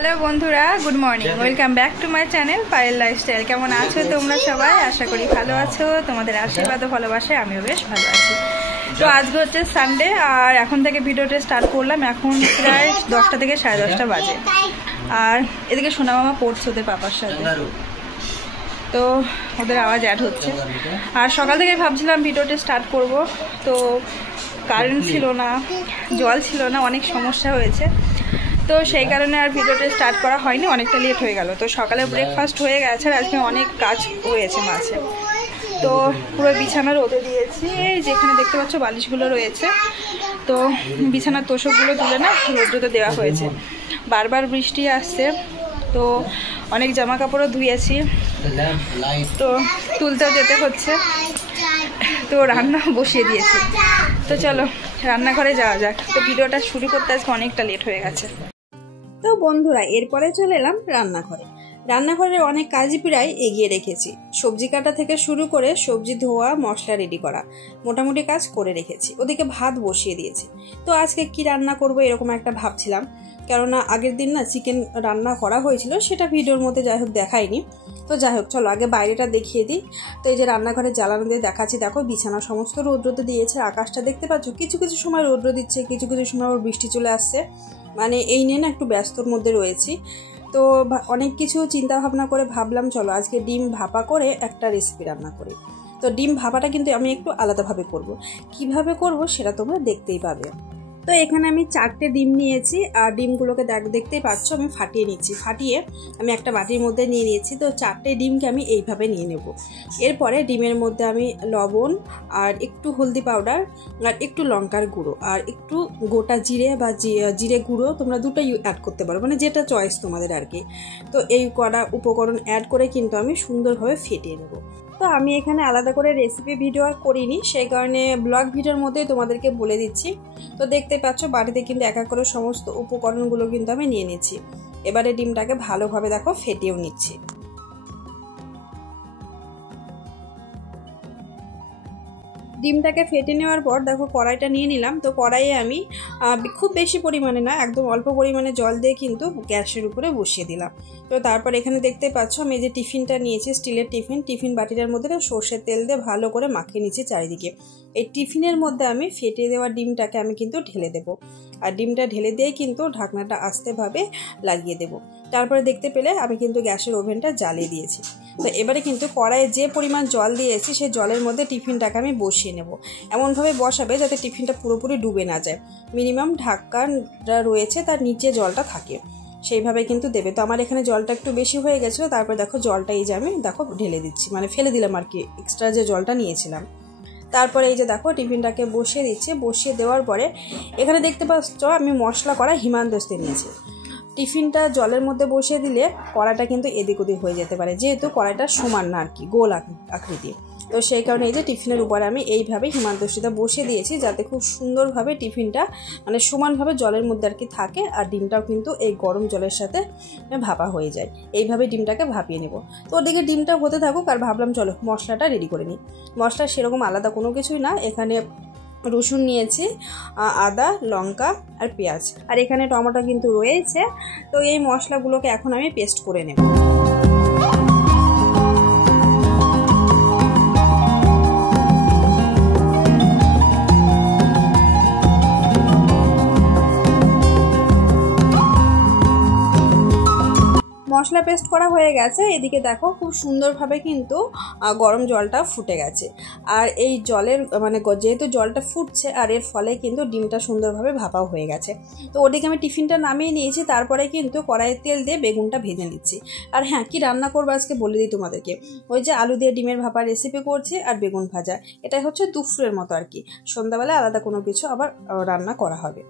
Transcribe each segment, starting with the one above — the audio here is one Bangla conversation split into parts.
হ্যালো বন্ধুরা, good morning, welcome back to my channel Payel lifestyle. কেমন আছো তোমরা সবাই? আশা করি ভালো আছো। তোমাদের আশীর্বাদ ও ভালোবাসায় আমিও বেশ ভালো আছি। তো আজকে হচ্ছে সানডে আর এখন থেকে ভিডিওটা স্টার্ট করলাম। এখন প্রায় 10টা থেকে 10:30 বাজে। আর এদিকে সোনা মামা পড়ছে ওদের পাপার সাথে, তো ওদের আওয়াজ অ্যাড হচ্ছে। আর সকাল থেকে ভাবছিলাম ভিডিওটা স্টার্ট করব, তো কারেন্ট ছিল না, জল ছিল না, অনেক সমস্যা হয়েছে, তো সেই কারণে আর ভিডিওটা স্টার্ট করা হয়নি। অনেকটা লেট হয়ে গেল। তো সকালে ব্রেকফাস্ট হয়ে গেছে আর আজকে অনেক কাজ হয়েছে মাঝে। তো পুরো বিছানা রোদে দিয়েছি, যেখানে দেখতে পাচ্ছ বালিশগুলো রয়েছে, তো বিছানার তোষকগুলো তুলে না রোদ্রতে দেওয়া হয়েছে। বারবার বৃষ্টি আসছে, তো অনেক জামা কাপড়ও ধুয়েছি, তো তুলতেও যেতে হচ্ছে। তো রান্না বসিয়ে দিয়েছি। তো চলো রান্নাঘরে যাওয়া যাক। তো ভিডিওটা শুরু করতে আজকে অনেকটা লেট হয়ে গেছে। তো বন্ধুরা, এরপরে চলে এলাম রান্নাঘরে। রান্নাঘরের অনেক কাজই প্রায় এগিয়ে রেখেছি। সবজি কাটা থেকে শুরু করে সবজি ধোয়া, মশলা রেডি করা, মোটামুটি কাজ করে রেখেছি। ওদিকে ভাত বসিয়ে দিয়েছি। তো আজকে কি রান্না করব এরকম একটা ভাবছিলাম, কেননা আগের দিন না চিকেন রান্না করা হয়েছিল, সেটা ভিডিওর মধ্যে যাই হোক দেখাইনি। তো যাই হোক, চলো আগে বাইরেটা দেখিয়ে দিই। তো এই যে রান্নাঘরে জ্বালানো দিয়ে দেখাচ্ছি, দেখো বিছানা সমস্ত রৌদ্রতে দিয়েছে। আকাশটা দেখতে পাচ্ছ, কিছু কিছু সময় রৌদ্র দিচ্ছে, কিছু কিছু সময় ওর বৃষ্টি চলে আসছে। মানে এই নিয়ে না একটু ব্যস্তর মধ্যে রয়েছি। তো অনেক কিছু চিন্তা ভাবনা করে ভাবলাম চলো আজকে ডিম ভাপা করে একটা রেসিপি রান্না করি। তো ডিম ভাপাটা কিন্তু আমি একটু আলাদাভাবে করব। কিভাবে করব সেটা তোমরা দেখতেই পাবে। তো এখানে আমি 4টে ডিম নিয়েছি আর ডিমগুলোকে দেখতেই পাচ্ছ আমি ফাটিয়ে নিচ্ছি। ফাটিয়ে আমি একটা বাটির মধ্যে নিয়ে নিয়েছি। তো 4টে ডিমকে আমি এইভাবে নিয়ে নেব। এরপরে ডিমের মধ্যে আমি লবণ আর একটু হলদি পাউডার আর একটু লঙ্কার গুঁড়ো আর একটু গোটা জিরে বা জিরে গুঁড়ো, তোমরা দুটোই অ্যাড করতে পারো, মানে যেটা চয়েস তোমাদের আর কি। তো এই কড়া উপকরণ অ্যাড করে কিন্তু আমি সুন্দরভাবে ফেটিয়ে নেব। তো আমি এখানে আলাদা করে রেসিপি ভিডিও আর করিনি, সেই কারণে ব্লগ ভিডিওর মধ্যেই তোমাদেরকে বলে দিচ্ছি। তো দেখতে পাচ্ছ বাড়িতে কিন্তু এক এক করে সমস্ত উপকরণগুলো কিন্তু আমি নিয়ে নিচ্ছি। এবারে ডিমটাকে ভালোভাবে দেখো ফেটিয়েও নিচ্ছি। ডিমটাকে ফেটে নেওয়ার পর দেখো কড়াইটা নিয়ে নিলাম। তো কড়াইয়ে আমি খুব বেশি পরিমাণে না, একদম অল্প পরিমাণে জল দিয়ে কিন্তু গ্যাসের উপরে বসিয়ে দিলাম। তো তারপর এখানে দেখতে পাচ্ছ আমি যে টিফিনটা নিয়েছি, স্টিলের টিফিন বাটিটার মধ্যে সর্ষের তেল দিয়ে ভালো করে মাখিয়ে নিচ্ছি চারিদিকে। এই টিফিনের মধ্যে আমি ফেটে দেওয়া ডিমটাকে আমি কিন্তু ঢেলে দেবো। আর ডিমটা ঢেলে দিয়ে কিন্তু ঢাকনাটা আস্তেভাবে লাগিয়ে দেবো। তারপরে দেখতে পেলে আমি কিন্তু গ্যাসের ওভেনটা জ্বালিয়ে দিয়েছি। তো এবারে কিন্তু কড়াইয়ে যে পরিমাণ জল দিয়েছি সেই জলের মধ্যে টিফিনটাকে আমি বসিয়ে নেব। এমনভাবে বসাবে যাতে টিফিনটা পুরোপুরি ডুবে না যায়। মিনিমাম ঢাকনাটা রয়েছে তার নিচে জলটা থাকে, সেইভাবে কিন্তু দেবে। তো আমার এখানে জলটা একটু বেশি হয়ে গেছিলো। তারপর দেখো জলটা এই যে আমি দেখো ঢেলে দিচ্ছি, মানে ফেলে দিলাম আর কি এক্সট্রা যে জলটা নিয়েছিলাম। তারপরে এই যে দেখো টিফিনটাকে বসিয়ে দিচ্ছি। বসিয়ে দেওয়ার পরে এখানে দেখতে পাচ্ছ আমি মশলা করা হিমানদস্তে নিয়েছি। টিফিনটা জলের মধ্যে বসিয়ে দিলে কড়াইটা কিন্তু এদিক ওদিক হয়ে যেতে পারে, যেহেতু কড়াইটা সমান না আর কি, গোল আকৃতি। তো সেই কারণে এই যে টিফিনের উপরে আমি এইভাবে হিমানদস্তিটা বসিয়ে দিয়েছি, যাতে খুব সুন্দরভাবে টিফিনটা মানে সমানভাবে জলের মধ্যে আর কি থাকে। আর ডিমটাও কিন্তু এই গরম জলের সাথে ভাপা হয়ে যায়। এইভাবে ডিমটাকে ভাপিয়ে নেব। তো ওদিকে ডিমটা হতে থাকুক আর ভাবলাম চলো মশলাটা রেডি করে নিই। মশলা সেরকম আলাদা কোনো কিছুই না, এখানে রসুন নিয়েছি, আদা, লঙ্কা আর পেঁয়াজ, আর এখানে টমেটো কিন্তু রয়েছে। তো এই মশলাগুলোকে এখন আমি পেস্ট করে নেব। মশলা পেস্ট করা হয়ে গেছে। এদিকে দেখো খুব সুন্দরভাবে কিন্তু গরম জলটা ফুটে গেছে। আর এই জলের মানে যেহেতু জলটা ফুটছে আর এর ফলে কিন্তু ডিমটা সুন্দরভাবে ভাপাও হয়ে গেছে। তো ওদিকে আমি টিফিনটা নামিয়ে নিয়েছি। তারপরে কিন্তু কড়াইয়ে তেল দিয়ে বেগুনটা ভেজে নিচ্ছি। আর হ্যাঁ, কি রান্না করবো আজকে বলে দিই তোমাদেরকে। ওই যে আলু দিয়ে ডিমের ভাপা রেসিপি করছি আর বেগুন ভাজা, এটাই হচ্ছে দুপুরের মতো আর কি। সন্ধ্যাবেলা আলাদা কোনো কিছু আবার রান্না করা হবে।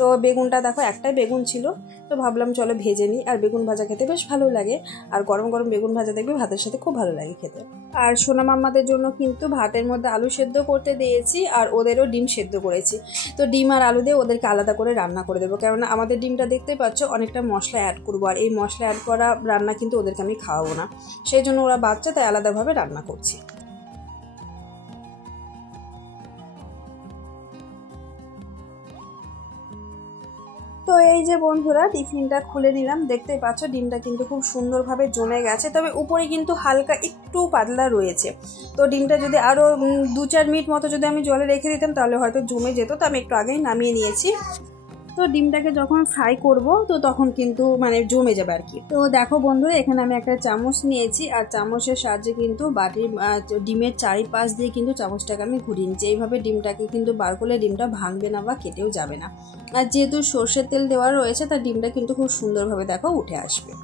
তো বেগুনটা দেখো একটাই বেগুন ছিল, তো ভাবলাম চলো ভেজে নিই। আর বেগুন ভাজা খেতে বেশ ভালো লাগে, আর গরম গরম বেগুন ভাজা দেখবে ভাতের সাথে খুব ভালো লাগে খেতে। আর সোনা মাম্মাদের জন্য কিন্তু ভাতের মধ্যে আলু সেদ্ধ করতে দিয়েছি আর ওদেরও ডিম সেদ্ধ করেছি। তো ডিম আর আলু দিয়ে ওদেরকে আলাদা করে রান্না করে দেবো, কেননা আমাদের ডিমটা দেখতে পাচ্ছ অনেকটা মশলা অ্যাড করবো, আর এই মশলা অ্যাড করা রান্না কিন্তু ওদেরকে আমি খাওয়াবো না, সেই জন্য ওরা বাচ্চা, তাই আলাদাভাবে রান্না করছি। তো এই যে বন্ধুরা টিফিনটা খুলে নিলাম, দেখতেই পাচ্ছ ডিমটা কিন্তু খুব সুন্দরভাবে জমে গেছে, তবে উপরে কিন্তু হালকা একটু পাতলা রয়েছে। তো ডিমটা যদি আরও 2-4 মিনিট মতো যদি আমি জলে রেখে দিতাম তাহলে হয়তো জমে যেত, তো আমি একটু আগেই নামিয়ে নিয়েছি। তো ডিমটাকে যখন ফ্রাই করব তো তখন কিন্তু মানে জমে যাবে আর কি। তো দেখো বন্ধুরা, এখানে আমি একটা চামচ নিয়েছি আর চামচের সাহায্যে কিন্তু বাটির ডিমের চারিপাশ দিয়ে কিন্তু চামচটাকে আমি ঘুরিয়ে নিচ্ছি। এইভাবে ডিমটাকে কিন্তু বার করলে ডিমটা ভাঙবে না বা কেটেও যাবে না। আর যেহেতু সর্ষের তেল দেওয়া রয়েছে তার ডিমটা কিন্তু খুব সুন্দরভাবে দেখো উঠে আসবে।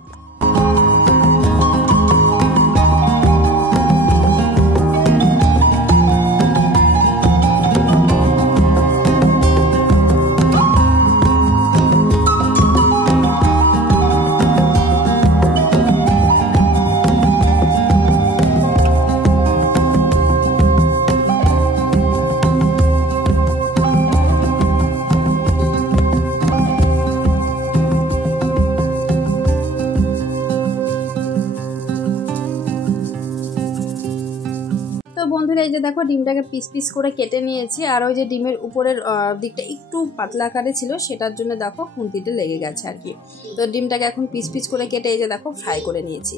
তো বন্ধুরা এই যে দেখো ডিমটাকে পিস পিস করে কেটে নিয়েছি, আর ওই যে ডিমের উপরের দিকটা একটু পাতলা আকারে ছিল সেটার জন্য দেখো খুন্তিতে লেগে গেছে আর কি। তো ডিমটাকে এখন পিস পিস করে কেটে এই যে দেখো ফ্রাই করে নিয়েছি,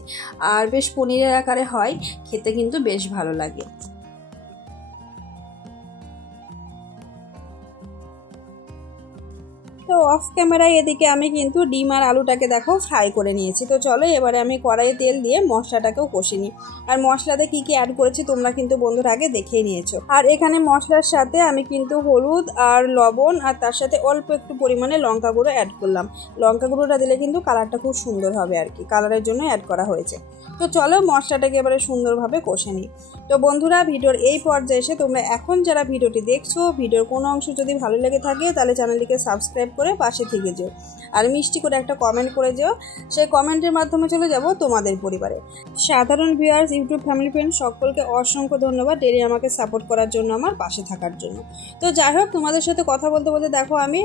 আর বেশ পনিরের আকারে হয়, খেতে কিন্তু বেশ ভালো লাগে। তো অফ ক্যামেরায় এদিকে আমি কিন্তু ডিম আর আলুটাকে দেখো ফ্রাই করে নিয়েছি। তো চলো এবারে আমি কড়াইয়ে তেল দিয়ে মশলাটাকেও কষে নিই। আর মশলাতে কি কি অ্যাড করেছি তোমরা কিন্তু বন্ধুরা আগে দেখেই নিয়েছো। আর এখানে মশলার সাথে আমি কিন্তু হলুদ আর লবণ আর তার সাথে অল্প একটু পরিমাণে লঙ্কা গুঁড়ো অ্যাড করলাম। লঙ্কা গুঁড়োটা দিলে কিন্তু কালারটা খুব সুন্দর হবে আর কি, কালারের জন্য অ্যাড করা হয়েছে। তো চলো মশলাটাকে এবারে সুন্দরভাবে কষে নিই। তো বন্ধুরা ভিডিওর এই পর্যায়ে এসে তোমরা এখন যারা ভিডিওটি দেখছো, ভিডিওর কোনো অংশ যদি ভালো লেগে থাকে তাহলে চ্যানেলটিকে সাবস্ক্রাইব করে পাশে থেকে যেও, আর মিষ্টি করে একটা কমেন্ট করে যেও। সেই কমেন্টের মাধ্যমে চলে যাব তোমাদের পরিবারে। সাধারণ ভিউয়ার্স, ইউটিউব ফ্যামিলি ফ্রেন্ড সকলকে অসংখ্য ধন্যবাদ ডেলি আমাকে সাপোর্ট করার জন্য, আমার পাশে থাকার জন্য। তো যাই হোক, তোমাদের সাথে কথা বলতে বলতে দেখো আমি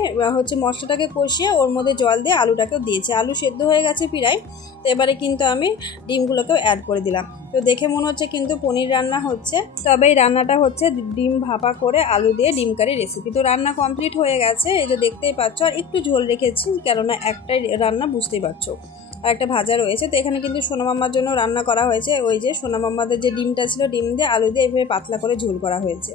মশলাটাকে কষিয়ে ওর মধ্যে জল দিয়ে আলুটাকেও দিয়েছি। আলু সেদ্ধ হয়ে গেছে প্রায়। তো এবারে কিন্তু আমি ডিমগুলোকেও অ্যাড করে দিলাম। তো দেখে মনে হচ্ছে কিন্তু পনির রান্না হচ্ছে, তবে এই রান্নাটা হচ্ছে ডিম ভাপা করে আলু দিয়ে ডিম কারি রেসিপি। তো রান্না কমপ্লিট হয়ে গেছে, এই যে দেখতেই পাচ্ছ। আর একটু ঝোল রেখেছি কেননা একটাই রান্না, বুঝতেই পারছো। আর একটা ভাজা রয়েছে। তো এখানে কিন্তু সোনা মাম্মার জন্য রান্না করা হয়েছে। ওই যে সোনা মাম্মাদের যে ডিমটা ছিল, ডিম দিয়ে আলু দিয়ে এভাবে পাতলা করে ঝোল করা হয়েছে।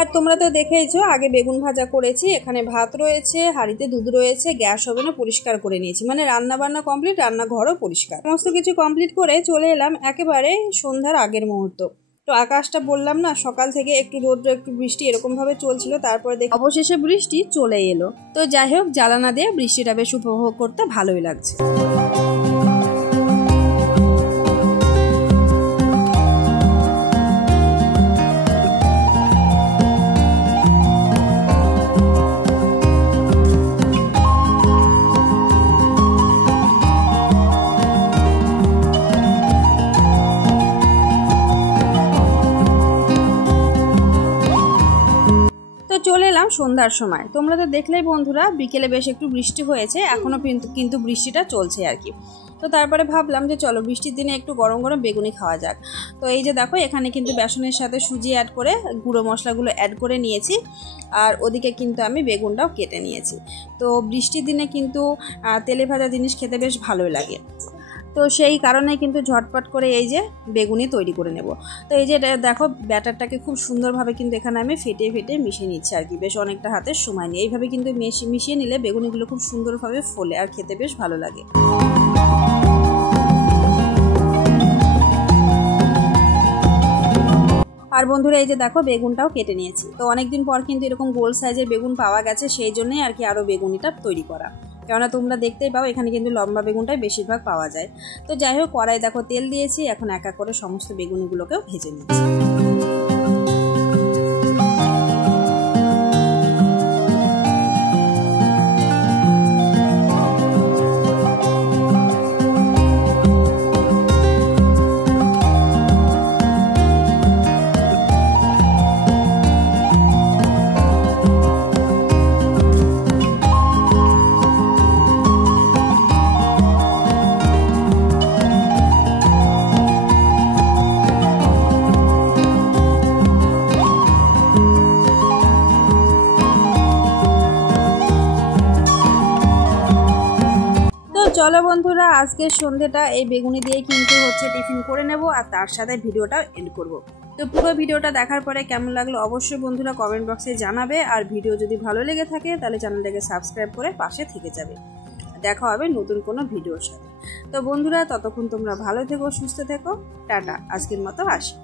আর তোমরা তো দেখেইছো আগে বেগুন ভাজা করেছি, এখানে ভাত রয়েছে, হাঁড়িতে দুধ রয়েছে, গ্যাস ওভেনও পরিষ্কার করে নিয়েছি, মানে রান্না বান্না কমপ্লিট, রান্নাঘরও পরিষ্কার, সমস্ত কিছু কমপ্লিট করে চলে এলাম একেবারে সন্ধ্যার আগের মুহূর্ত। তো আকাশটা বললাম না সকাল থেকে একটু রৌদ্র একটু বৃষ্টি এরকম ভাবে চলছিল, তারপরে দেখি অবশেষে বৃষ্টি চলে এলো। তো যাই হোক, জ্বালানা দিয়ে বৃষ্টিটা বেশ উপভোগ করতে ভালোই লাগছে। চলে এলাম সন্ধ্যার সময়। তোমরা তো দেখলেই বন্ধুরা বিকেলে বেশ একটু বৃষ্টি হয়েছে, এখনো কিন্তু বৃষ্টিটা চলছে আর কি। তো তারপরে ভাবলাম যে চলো বৃষ্টির দিনে একটু গরম গরম বেগুনি খাওয়া যাক। তো এই যে দেখো এখানে কিন্তু বেসনের সাথে সুজি অ্যাড করে গুঁড়ো মশলাগুলো অ্যাড করে নিয়েছি, আর ওদিকে কিন্তু আমি বেগুনটাও কেটে নিয়েছি। তো বৃষ্টির দিনে কিন্তু তেলে ভাজা জিনিস খেতে বেশ ভালোই লাগে। তো সেই কারণে কিন্তু ঝটপট করে এই যে বেগুনি তৈরি করে নেব। তো এই যে দেখো ব্যাটারটাকে খুব সুন্দরভাবে কিন্তু এখানে আমি ফেটে ফেটে মিশিয়ে নিচ্ছি আর কি, বেশ অনেকটা হাতের সময় নিয়ে। এইভাবে কিন্তু মিশিয়ে নিলে বেগুনিগুলো খুব সুন্দরভাবে ফোলে আর খেতে বেশ ভালো লাগে। আর বন্ধুরা এই যে দেখো বেগুনটাও কেটে নিয়েছি। তো অনেকদিন পর কিন্তু এরকম গোল সাইজের বেগুন পাওয়া গেছে, সেই জন্যই আর কি আরও বেগুনিটা তৈরি করা। কেননা তোমরা দেখতেই পাও এখানে কিন্তু লম্বা বেগুনটাই বেশিরভাগ পাওয়া যায়। তো যাই হোক, কড়াই দেখো তেল দিয়েছি, এখন এক এক করে সমস্ত বেগুনিগুলোকেও ভেজে নিচ্ছি। চলো বন্ধুরা, আজকের সন্ধ্যেটা এই বেগুনি দিয়ে কিন্তু হচ্ছে টিফিন করে নেব আর তার সাথে ভিডিওটা এন্ড করব। তো পুরো ভিডিওটা দেখার পরে কেমন লাগলো অবশ্যই বন্ধুরা কমেন্ট বক্সে জানাবে। আর ভিডিও যদি ভালো লেগে থাকে তাহলে চ্যানেলটাকে সাবস্ক্রাইব করে পাশে থেকে যাবে। দেখা হবে নতুন কোনো ভিডিওর সাথে। তো বন্ধুরা ততক্ষণ তোমরা ভালো থেকো, সুস্থ থেকো। টাটা, আজকের মতো আসি।